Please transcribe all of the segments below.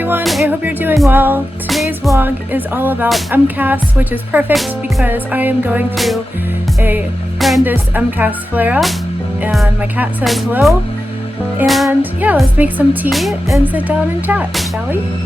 everyone, I hope you're doing well. Today's vlog is all about MCAS, which is perfect because I am going through a horrendous MCAS flare-up and my cat says hello. And yeah, let's make some tea and sit down and chat, shall we?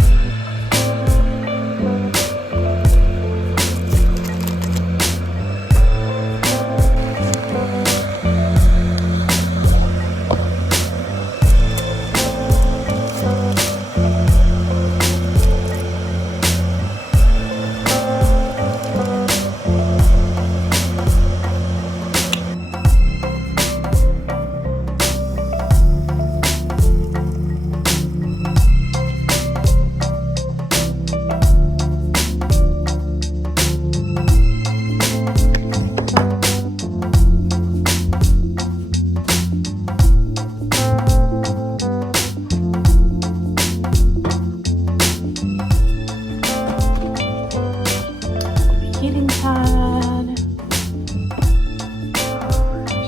Heating pad.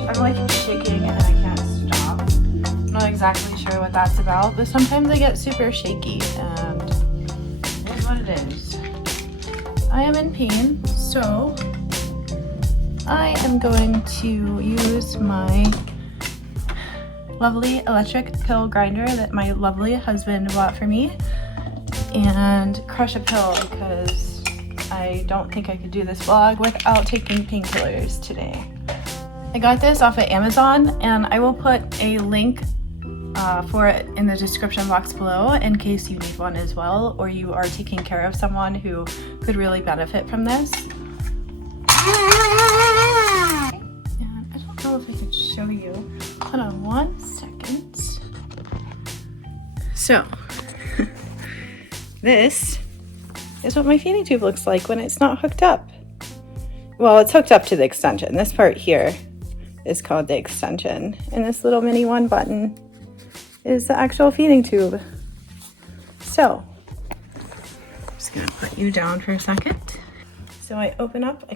I'm like shaking and I can't stop. I'm not exactly sure what that's about, but sometimes I get super shaky and it is what it is. I am in pain, so I am going to use my lovely electric pill grinder that my lovely husband bought for me and crush a pill because I don't think I could do this vlog without taking painkillers today. I got this off of Amazon and I will put a link for it in the description box below in case you need one as well, or you are taking care of someone who could really benefit from this. And I don't know if I could show you. Hold on 1 second. So, this is what my feeding tube looks like when it's not hooked up. Well, it's hooked up to the extension. This part here is called the extension, and this little mini one button is the actual feeding tube. So, I'm just gonna put you down for a second. So I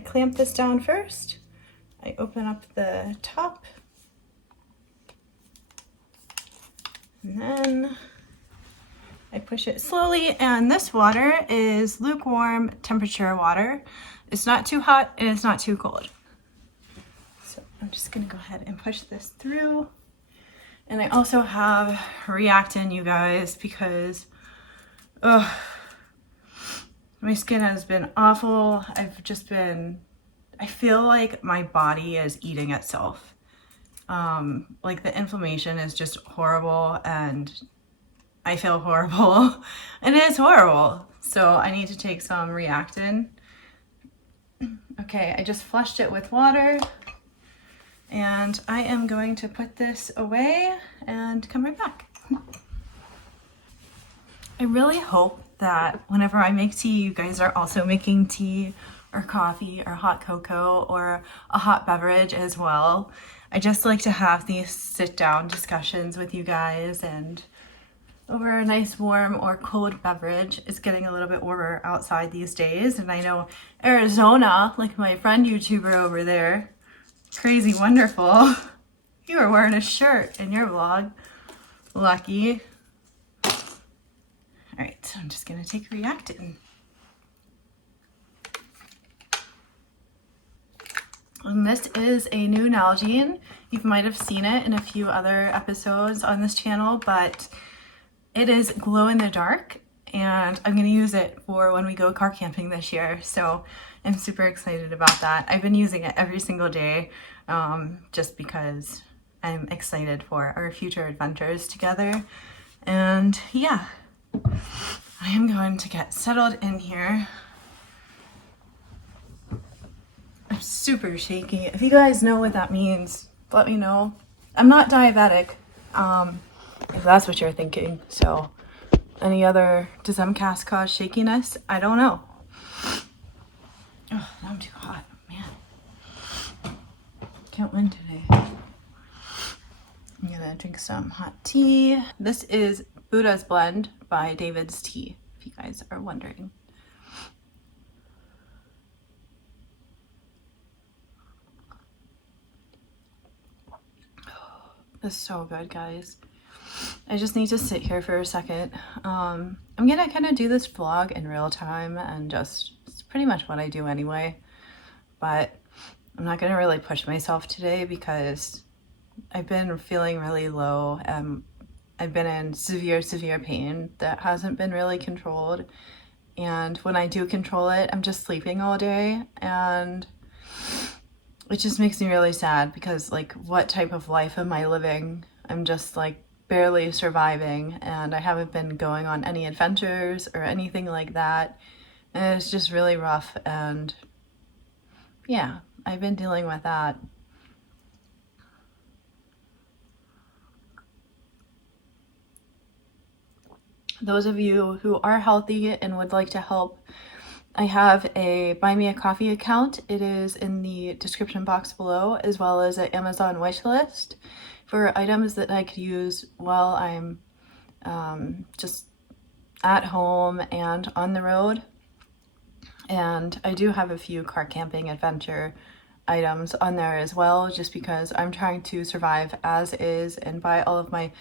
clamp this down first. I open up the top, and then I push it slowly, and this water is lukewarm temperature water. It's not too hot and it's not too cold. So I'm just gonna go ahead and push this through. And I also have Reactin, you guys, because my skin has been awful. I feel like my body is eating itself. Like the inflammation is just horrible and I feel horrible and it is horrible. So I need to take some Reactin. Okay, I just flushed it with water and I am going to put this away and come right back. I really hope that whenever I make tea, you guys are also making tea or coffee or hot cocoa or a hot beverage as well. I just like to have these sit down discussions with you guys and over a nice warm or cold beverage. It's getting a little bit warmer outside these days, and I know Arizona, like my friend YouTuber over there, Crazy Wonderful, you were wearing a shirt in your vlog. Lucky. All right, so I'm just gonna take Reactin. And this is a new Nalgene. You might have seen it in a few other episodes on this channel, but it is glow in the dark and I'm gonna use it for when we go car camping this year. So I'm super excited about that. I've been using it every single day just because I'm excited for our future adventures together. And yeah, I am going to get settled in here. I'm super shaky. If you guys know what that means, let me know. I'm not diabetic. If that's what you're thinking. So does MCAS cause shakiness? I don't know. Oh, I'm too hot, man. Can't win today. I'm gonna drink some hot tea. This is Buddha's Blend by David's Tea, if you guys are wondering. It's so good, guys. I just need to sit here for a second. I'm gonna kind of do this vlog in real time and it's pretty much what I do anyway, but I'm not gonna really push myself today because I've been feeling really low. I've been in severe pain that hasn't been really controlled. And when I do control it, I'm just sleeping all day, and it just makes me really sad because, like, what type of life am I living? I'm just like barely surviving, and I haven't been going on any adventures or anything like that. And it's just really rough, and yeah, I've been dealing with that. Those of you who are healthy and would like to help, I have a Buy Me a Coffee account. It is in the description box below, as well as an Amazon wishlist for items that I could use while I'm just at home and on the road. And I do have a few car camping adventure items on there as well, just because I'm trying to survive as is and buy all of my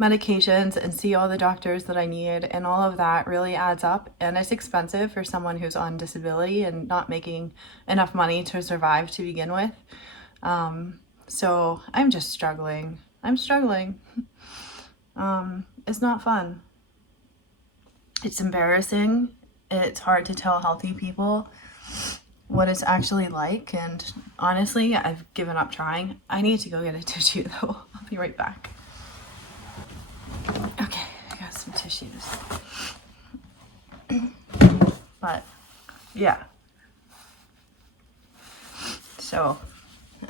medications and see all the doctors that I need, and all of that really adds up, and it's expensive for someone who's on disability and not making enough money to survive to begin with. So I'm just struggling. It's not fun. It's embarrassing. It's hard to tell healthy people what it's actually like, and honestly, I've given up trying. I need to go get a tissue though. I'll be right back. Okay, I got some tissues. But yeah. So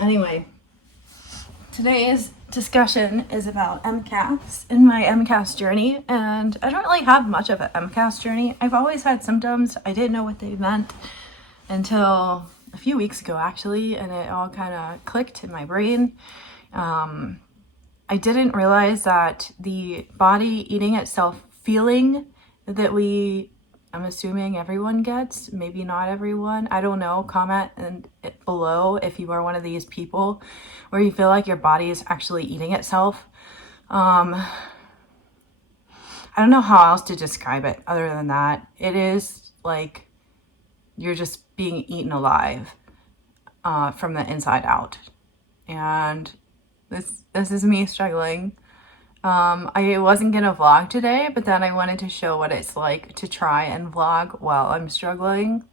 anyway, today's discussion is about MCAS and my MCAS journey, and I don't really have much of an MCAS journey. I've always had symptoms. I didn't know what they meant until a few weeks ago, actually, and it all kind of clicked in my brain. I didn't realize that the body eating itself feeling that I'm assuming everyone gets, maybe not everyone, I don't know, comment below if you are one of these people where you feel like your body is actually eating itself. I don't know how else to describe it other than that. It is like you're just being eaten alive from the inside out. And this is me struggling. I wasn't gonna vlog today, but then I wanted to show what it's like to try and vlog while I'm struggling.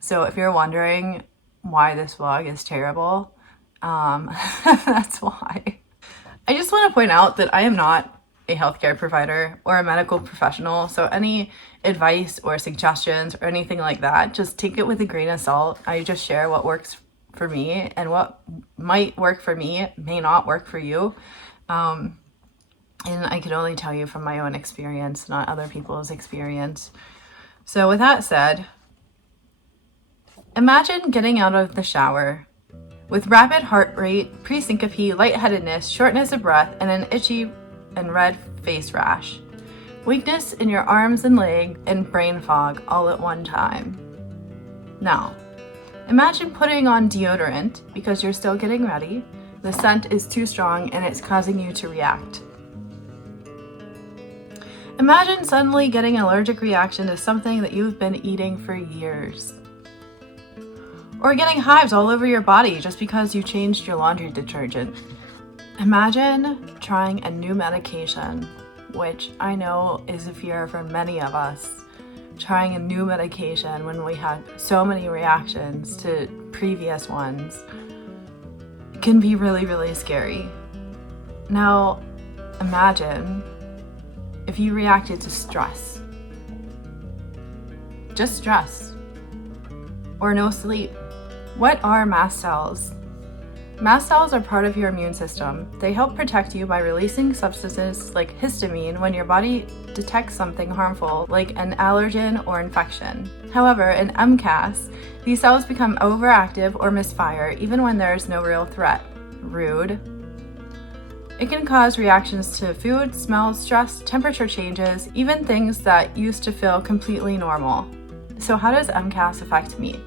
So if you're wondering why this vlog is terrible, that's why. I just want to point out that I am not a healthcare provider or a medical professional, so any advice or suggestions or anything like that, just take it with a grain of salt. I just share what works for me, and what might work for me may not work for you. And I can only tell you from my own experience, not other people's experience. So with that said, imagine getting out of the shower with rapid heart rate, pre-syncope, lightheadedness, shortness of breath, and an itchy and red face rash. Weakness in your arms and leg, and brain fog all at one time. Now, imagine putting on deodorant because you're still getting ready. The scent is too strong and it's causing you to react. Imagine suddenly getting an allergic reaction to something that you've been eating for years. Or getting hives all over your body just because you changed your laundry detergent. Imagine trying a new medication, which I know is a fear for many of us. Trying a new medication when we had so many reactions to previous ones can be really scary. Now, imagine if you reacted to stress. Just stress. Or no sleep. What are mast cells? Mast cells are part of your immune system. They help protect you by releasing substances like histamine when your body detects something harmful, like an allergen or infection. However, in MCAS, these cells become overactive or misfire even when there is no real threat. Rude. It can cause reactions to food, smells, stress, temperature changes, even things that used to feel completely normal. So how does MCAS affect me?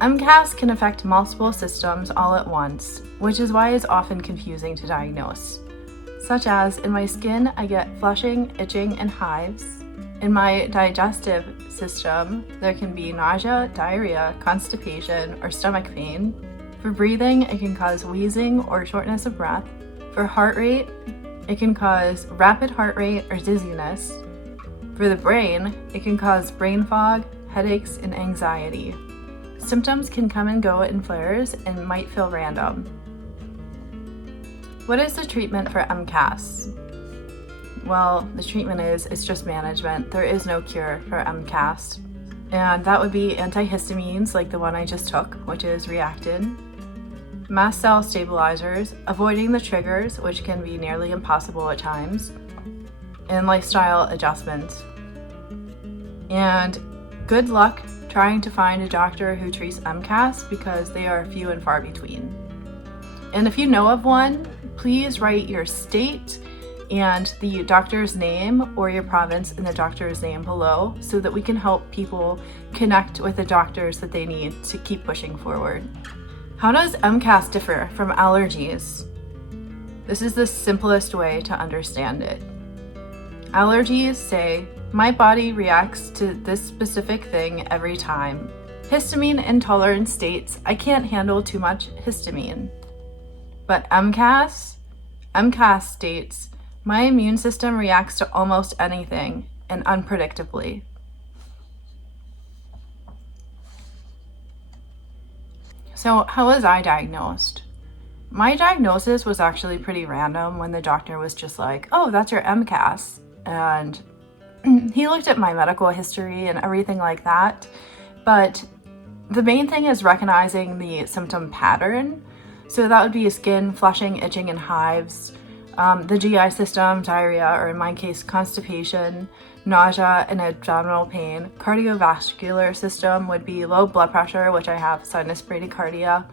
MCAS can affect multiple systems all at once, which is why it's often confusing to diagnose. such as in my skin, I get flushing, itching, and hives. In my digestive system, there can be nausea, diarrhea, constipation, or stomach pain. For breathing, it can cause wheezing or shortness of breath. For heart rate, it can cause rapid heart rate or dizziness. For the brain, it can cause brain fog, headaches, and anxiety. Symptoms can come and go in flares and might feel random. What is the treatment for MCAS? Well, the treatment it's just management. There is no cure for MCAS. And that would be antihistamines like the one I just took, which is Reactin, mast cell stabilizers, avoiding the triggers, which can be nearly impossible at times, and lifestyle adjustments. And good luck trying to find a doctor who treats MCAS because they are few and far between. And if you know of one, please write your state and the doctor's name or your province and the doctor's name below so that we can help people connect with the doctors that they need to keep pushing forward. How does MCAS differ from allergies? This is the simplest way to understand it. Allergies say, my body reacts to this specific thing every time. Histamine intolerance states, I can't handle too much histamine. But MCAS states, my immune system reacts to almost anything and unpredictably. So how was I diagnosed? My diagnosis was actually pretty random when the doctor was just like, oh, that's your MCAS. And he looked at my medical history and everything like that. But the main thing is recognizing the symptom pattern. So that would be skin, flushing, itching, and hives, the GI system, diarrhea, or in my case, constipation, nausea, and abdominal pain. Cardiovascular system would be low blood pressure, which I have sinus bradycardia,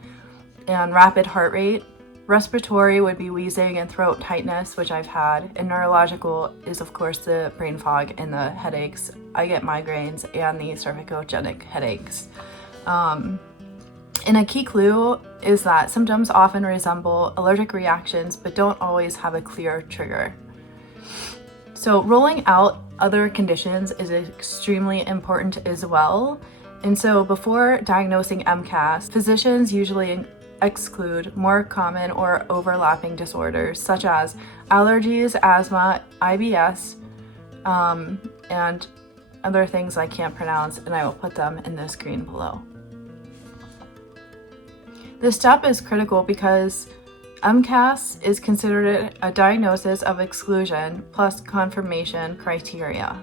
and rapid heart rate. Respiratory would be wheezing and throat tightness, which I've had. And neurological is, of course, the brain fog and the headaches. I get migraines and the cervicogenic headaches. And a key clue is that symptoms often resemble allergic reactions, but don't always have a clear trigger. So ruling out other conditions is extremely important as well. And so before diagnosing MCAS, physicians usually exclude more common or overlapping disorders such as allergies, asthma, IBS, and other things I can't pronounce, and I will put them in the screen below. This step is critical because MCAS is considered a diagnosis of exclusion plus confirmation criteria.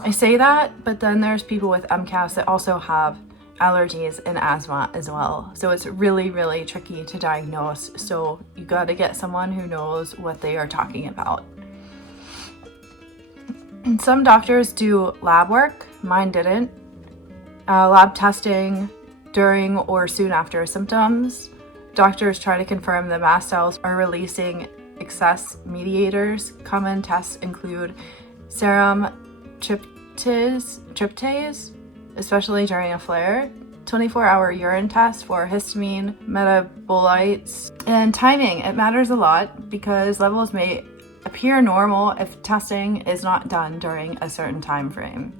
I say that, but then there's people with MCAS that also have allergies and asthma as well. So it's really, really tricky to diagnose. So you got to get someone who knows what they are talking about. And some doctors do lab work, mine didn't. Lab testing during or soon after symptoms. Doctors try to confirm the mast cells are releasing excess mediators. Common tests include serum tryptase, especially during a flare, 24-hour urine test for histamine, metabolites, and timing. It matters a lot because levels may appear normal if testing is not done during a certain time frame.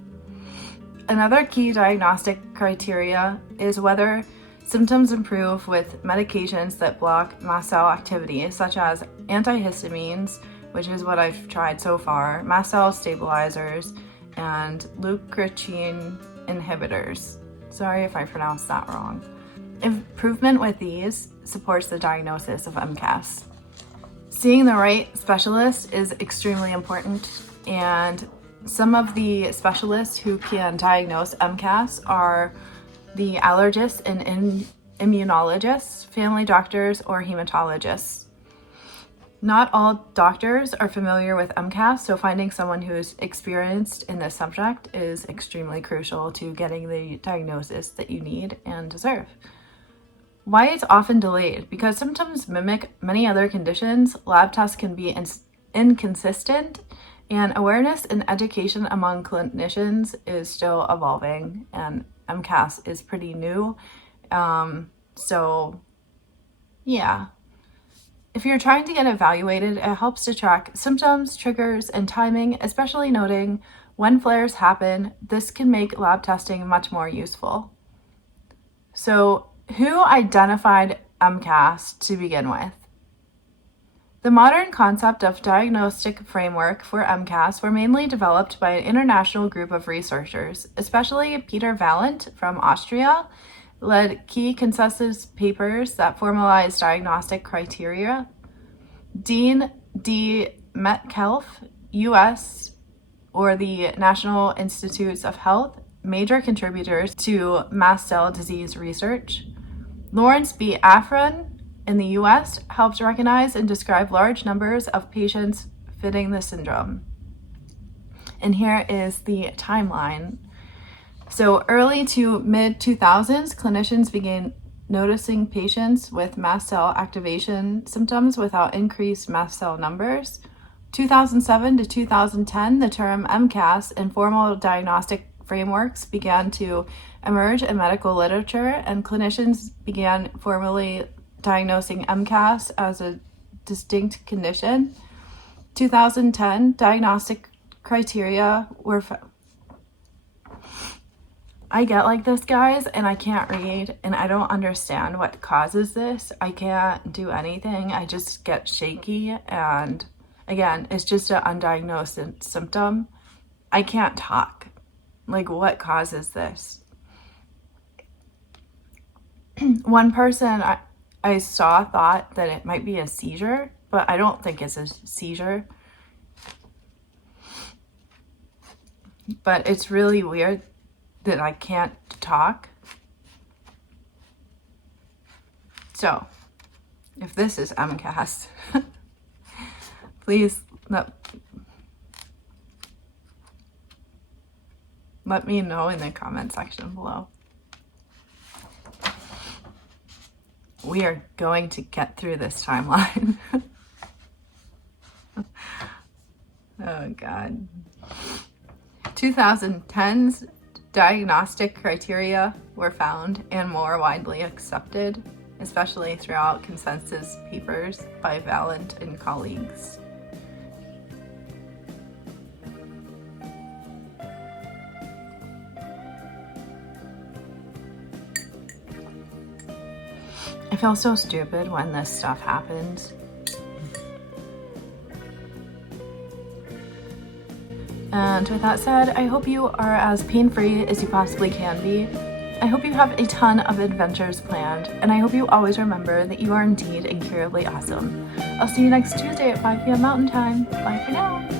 Another key diagnostic criteria is whether symptoms improve with medications that block mast cell activity, such as antihistamines, which is what I've tried so far, mast cell stabilizers, and leukotriene inhibitors. Sorry if I pronounced that wrong. Improvement with these supports the diagnosis of MCAS. Seeing the right specialist is extremely important, and some of the specialists who can diagnose MCAS are the allergists and immunologists, family doctors, or hematologists. Not all doctors are familiar with MCAS, so finding someone who's experienced in this subject is extremely crucial to getting the diagnosis that you need and deserve. Why it's often delayed? Because symptoms mimic many other conditions, lab tests can be inconsistent, and awareness and education among clinicians is still evolving, and MCAS is pretty new. So yeah. If you're trying to get evaluated, it helps to track symptoms, triggers, and timing, especially noting when flares happen. This can make lab testing much more useful. So, who identified MCAS to begin with? The modern concept of diagnostic framework for MCAS were mainly developed by an international group of researchers, especially Peter Valent from Austria, led key consensus papers that formalized diagnostic criteria. Dean D. Metcalf, U.S., or the National Institutes of Health, major contributors to mast cell disease research. Lawrence B. Afrin in the U.S. helped recognize and describe large numbers of patients fitting the syndrome. And here is the timeline. So early to mid-2000s, clinicians began noticing patients with mast cell activation symptoms without increased mast cell numbers. 2007 to 2010, the term MCAS and formal diagnostic frameworks began to emerge in medical literature, and clinicians began formally diagnosing MCAS as a distinct condition. 2010, diagnostic criteria were I get like this, guys, and I can't read, and I don't understand what causes this. I can't do anything. I just get shaky, and again, it's just an undiagnosed symptom. I can't talk. Like, what causes this? One person I saw thought that it might be a seizure, but I don't think it's a seizure. But it's really weird that I can't talk. So, if this is MCAS, please let me know in the comment section below. We are going to get through this timeline. Oh God. 2010's diagnostic criteria were found and more widely accepted, especially throughout consensus papers by Valent and colleagues. I feel so stupid when this stuff happens. And with that said, I hope you are as pain-free as you possibly can be. I hope you have a ton of adventures planned, and I hope you always remember that you are indeed incurably awesome. I'll see you next Tuesday at 5 p.m. Mountain Time. Bye for now.